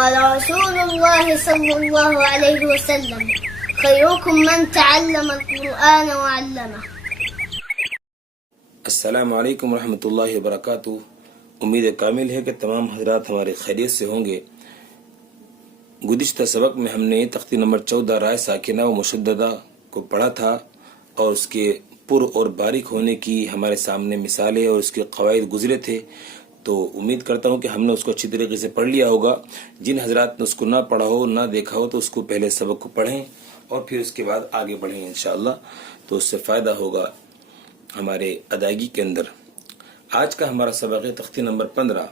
قال رسول الله صلى الله عليه وسلم خيركم من تعلم القرآن وعلمه. السلام علیکم ورحمۃ اللہ وبرکاتہ. امید کامل ہے کہ تمام حضرات ہمارے خیریت سے ہوں گے. گزشتہ سبق میں ہم نے تختی نمبر 14 رائے ساکنہ و مشددہ کو پڑھا تھا اور اس کے پر اور باریک ہونے کی ہمارے سامنے مثالیں اور اس کے قواعد گزرے تھے. تو امید کرتا ہوں کہ ہم نے اس کو اچھی طریقے سے پڑھ لیا ہوگا. جن حضرات نے اس کو نہ پڑھا ہو نہ دیکھا ہو تو اس کو پہلے سبق کو پڑھیں اور پھر اس کے بعد آگے بڑھیں انشاءاللہ، تو اس سے فائدہ ہوگا ہمارے ادائیگی کے اندر. آج کا ہمارا سبق ہے تختی نمبر 15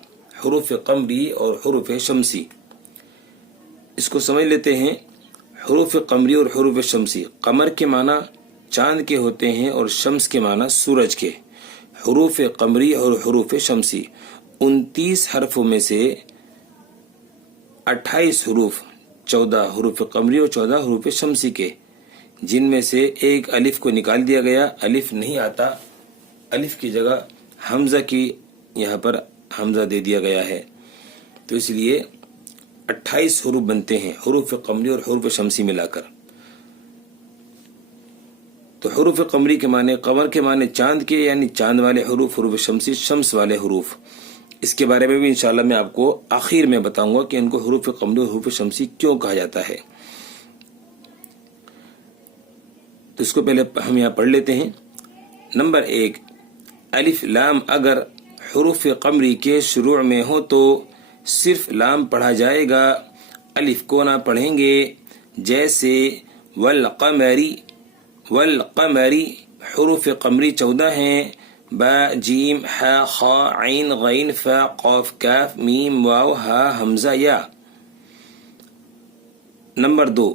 حروف قمری اور حروف شمسی. اس کو سمجھ لیتے ہیں. حروف قمری اور حروف شمسی، قمر کے معنی چاند کے ہوتے ہیں اور شمس کے معنی سورج کے. حروف قمری اور حروف شمسی 29 حرفوں میں سے 28 حروف، 14 حروف قمری اور 14 حروف شمسی کے، جن میں سے ایک الف کو نکال دیا گیا. الف نہیں آتا، الف کی جگہ حمزہ کی یہاں پر حمزہ دے دیا گیا ہے، تو اس لیے 28 حروف بنتے ہیں حروف قمری اور حروف شمسی ملا کر. تو حروف قمری کے معنی قمر کے معنی چاند کے، یعنی چاند والے حروف، حروف شمسی شمس والے حروف. اس کے بارے میں بھی انشاءاللہ میں آپ کو آخر میں بتاؤں گا کہ ان کو حروف قمری اور حروف شمسی کیوں کہا جاتا ہے. تو اس کو پہلے ہم یہاں پڑھ لیتے ہیں. نمبر 1، الف لام اگر حروف قمری کے شروع میں ہو تو صرف لام پڑھا جائے گا، الف کو نہ پڑھیں گے. جیسے والقمری، والقمری حروف قمری 14 ہیں، با جیم ہا خا عین غین فا قاف کاف میم واو ہا حمزہ یا. نمبر 2،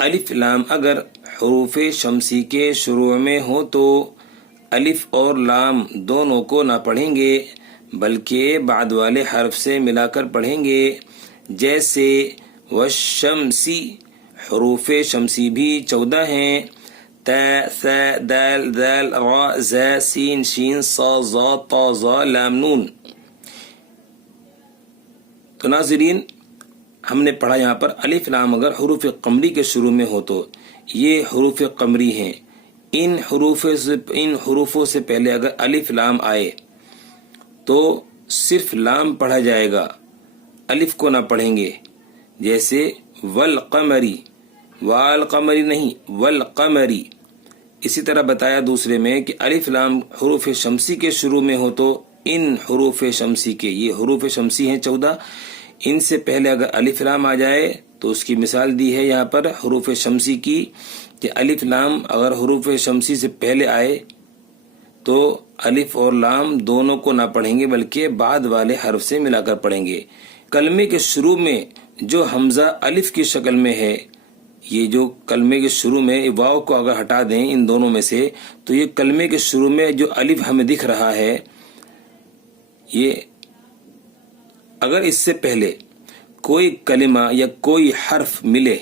الف لام اگر حروف شمسی کے شروع میں ہو تو الف اور لام دونوں کو نہ پڑھیں گے بلکہ بعد والے حرف سے ملا کر پڑھیں گے. جیسے والشمسی حروف شمسی بھی 14 ہیں، تا ثا دال ذال را زا سین شین صا ظا طا ظا لام نون. تو ناظرین، ہم نے پڑھا یہاں پر الف لام اگر حروف قمری کے شروع میں ہو تو یہ حروف قمری ہیں. ان حروفوں سے پہلے اگر الف لام آئے تو صرف لام پڑھا جائے گا، الف کو نہ پڑھیں گے. جیسے والقمری، والقمری نہیں والقمری. اسی طرح بتایا دوسرے میں کہ الف لام حروف شمسی کے شروع میں ہو تو ان حروف شمسی کے، یہ حروف شمسی ہیں 14، ان سے پہلے اگر الف لام آ جائے تو اس کی مثال دی ہے یہاں پر حروف شمسی کی کہ الف لام اگر حروف شمسی سے پہلے آئے تو الف اور لام دونوں کو نہ پڑھیں گے بلکہ بعد والے حرف سے ملا کر پڑھیں گے. کلمے کے شروع میں جو حمزہ الف کی شکل میں ہے، یہ جو کلمے کے شروع میں واو کو اگر ہٹا دیں ان دونوں میں سے تو یہ کلمے کے شروع میں جو الف ہمیں دکھ رہا ہے، یہ اگر اس سے پہلے کوئی کلمہ یا کوئی حرف ملے،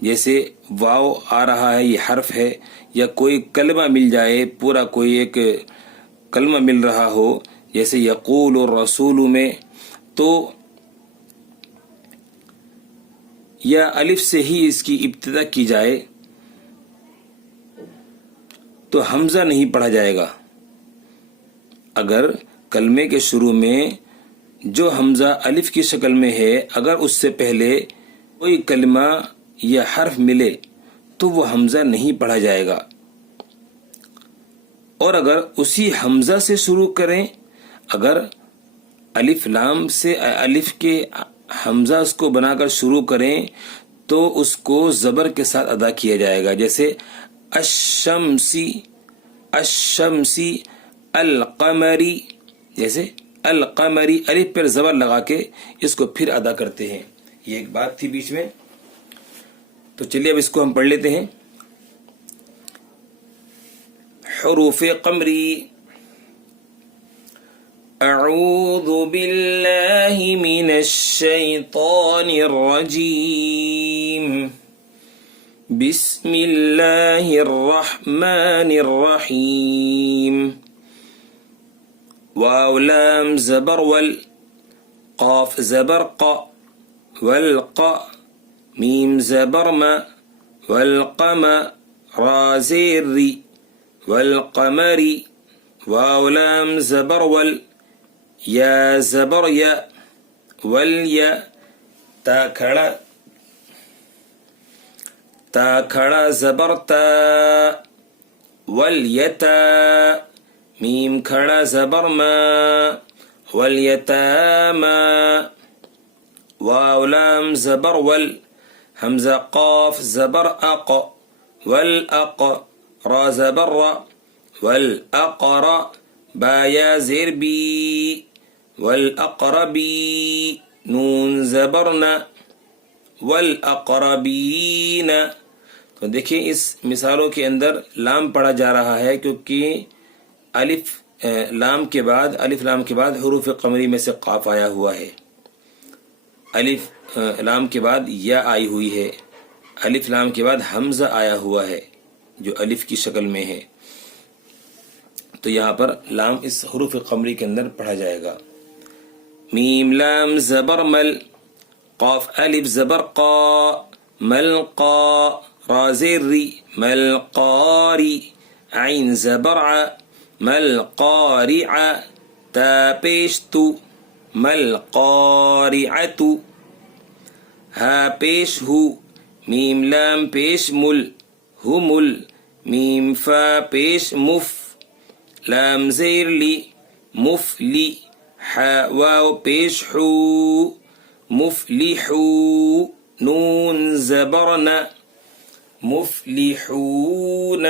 جیسے واو آ رہا ہے یہ حرف ہے، یا کوئی کلمہ مل جائے، پورا کوئی ایک کلمہ مل رہا ہو جیسے یقول الرسول میں، تو یا الف سے ہی اس کی ابتدا کی جائے تو حمزہ نہیں پڑھا جائے گا. اگر کلمے کے شروع میں جو حمزہ الف کی شکل میں ہے اگر اس سے پہلے کوئی کلمہ یا حرف ملے تو وہ حمزہ نہیں پڑھا جائے گا. اور اگر اسی حمزہ سے شروع کریں، اگر الف لام سے الف کے حمزہ اس کو بنا کر شروع کریں تو اس کو زبر کے ساتھ ادا کیا جائے گا. جیسے الشمسی، الشمسی، القمری. جیسے القمری الف پر زبر لگا کے اس کو پھر ادا کرتے ہیں. یہ ایک بات تھی بیچ میں. تو چلیے اب اس کو ہم پڑھ لیتے ہیں. حروف قمری. اعوذ باللہ من الشیطان الرجیم. بسم اللہ الرحمن الرحیم. واو لام زبر ول، قاف زبر ق، والق میم زبر ما والقم را زیر ری والقمری واو لام زبر ول یا زبر یا والیا تا کھڑا زبر تا والیتا میم کھڑا زبر ما والیتاما واو لام زبر ول حمزہ قاف زبر اق والاق را زبر را والاقر با یا زیر بی والاقربی نون زبرنا والاقربین. تو دیکھیں اس مثالوں کے اندر لام پڑھا جا رہا ہے کیونکہ الف لام کے بعد حروف قمری میں سے قاف آیا ہوا ہے. الف لام کے بعد یا آئی ہوئی ہے. الف لام کے بعد حمزہ آیا ہوا ہے جو الف کی شکل میں ہے. تو یہاں پر لام اس حروف قمری کے اندر پڑھا جائے گا. میم لام زبر مل قاف الف زبر قا مل قا را زیر ری مل قاری عین زبر ع مل قارع تا پیش تو مل قارعت ہا پیش ہو میم لام پیش مل ہو مل میم فا پیش مف لام زیر لی مفلی واو پیش حو مفلحو نون زبرنا مفلحون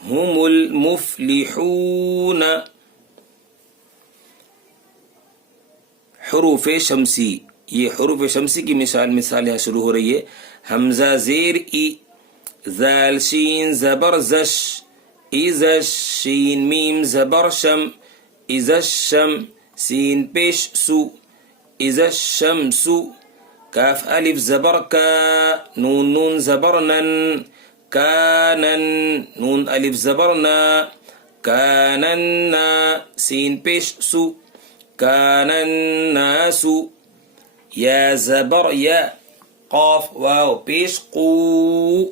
هم المفلحون. حروف شمسی، یہ حروف شمسی کی مثال یہاں شروع ہو رہی ہے. حمزہ زیر ای ذال شین زبر زش ازش شین میم زبر شم ازش شم سین پیش سو ازش شمسو کاف الف زبر کا نون زبر نن کانن نون الف زبر نا کانن سین پیش سو کانن ناسو یا زبر یا قاف واو پیش قو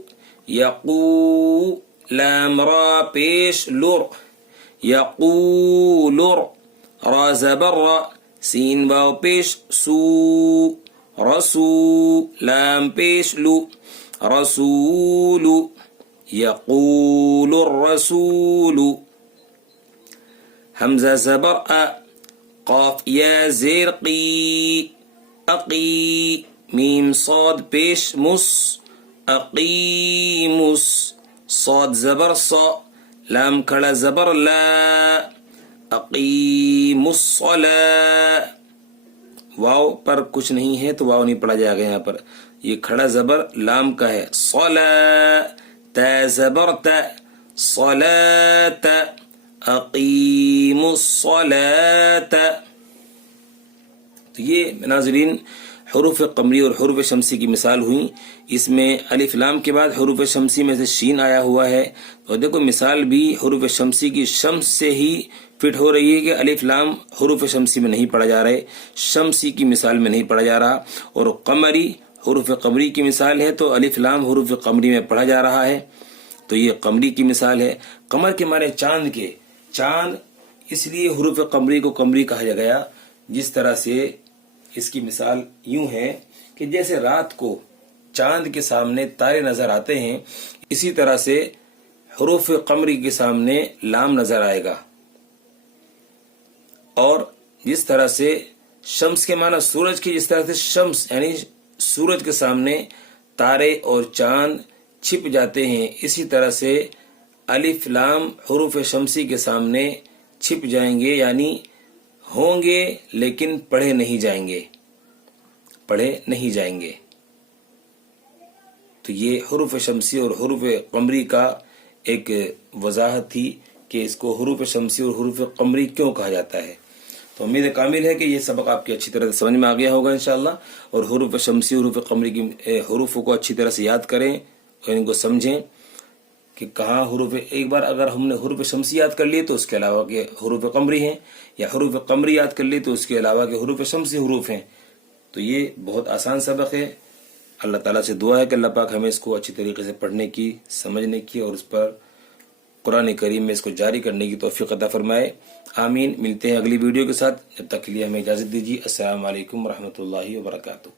یقو لام را پیش لر یقولر را زبر را سین واو پیش سو رسو لام پیش لو رسول یقول الرسول. حمزہ زبر ا قاف یا زیر قی اقی میم صاد پیش مس اقیمس صاد زبر صا لام کھڑا زبر لا اقیم الصلاۃ. واو پر کچھ نہیں ہے تو واو نہیں پڑھا جائے گا. یہاں پر یہ کھڑا زبر لام کا ہے. صلاۃ تا زبر تا صلاۃ اقیم الصلاۃ. تو یہ ناظرین حروف قمری اور حروف شمسی کی مثال ہوئی. اس میں الف لام کے بعد حروف شمسی میں سے شین آیا ہوا ہے. اور دیکھو مثال بھی حروف شمسی کی شمس سے ہی فٹ ہو رہی ہے کہ الف لام حروف شمسی میں نہیں پڑھا جا رہا ہے, شمسی کی مثال میں نہیں پڑھا جا رہا. اور قمری حروف قمری کی مثال ہے تو الف لام حروف قمری میں پڑھا جا رہا ہے. تو یہ قمری کی مثال ہے. قمر کے معنی چاند کے. چاند اس لیے حروف قمری کو قمری کہا گیا جس طرح سے اس کی مثال یوں ہے کہ جیسے رات کو چاند کے سامنے تارے نظر آتے ہیں اسی طرح سے حروف قمری کے سامنے لام نظر آئے گا. اور جس طرح سے شمس کے معنی سورج کی, جس طرح سے شمس یعنی سورج کے سامنے تارے اور چاند چھپ جاتے ہیں اسی طرح سے الف لام حروف شمسی کے سامنے چھپ جائیں گے, یعنی ہوں گے لیکن پڑھے نہیں جائیں گے. تو یہ حروف شمسی اور حروف قمری کا ایک وضاحت تھی کہ اس کو حروف شمسی اور حروف قمری کیوں کہا جاتا ہے. تو امید کامل ہے کہ یہ سبق آپ کی اچھی طرح سے سمجھ میں آ گیا ہوگا انشاءاللہ. اور حروف شمسی حروف قمری کی حروفوں کو اچھی طرح سے یاد کریں اور ان کو سمجھیں کہ کہاں حروف. ایک بار اگر ہم نے حروف شمسی یاد کر لیے تو اس کے علاوہ کہ حروف قمری ہیں, یا حروف قمری یاد کر لیے تو اس کے علاوہ کہ حروف شمسی حروف ہیں, تو یہ بہت آسان سبق ہے. اللہ تعالیٰ سے دعا ہے کہ اللہ پاک ہمیں اس کو اچھی طریقے سے پڑھنے کی، سمجھنے کی اور اس پر قرآن کریم میں اس کو جاری کرنے کی توفیق عطا فرمائے. آمین. ملتے ہیں اگلی ویڈیو کے ساتھ، جب تک کے لیے ہمیں اجازت دیجیے. السلام علیکم ورحمۃ اللہ وبرکاتہ.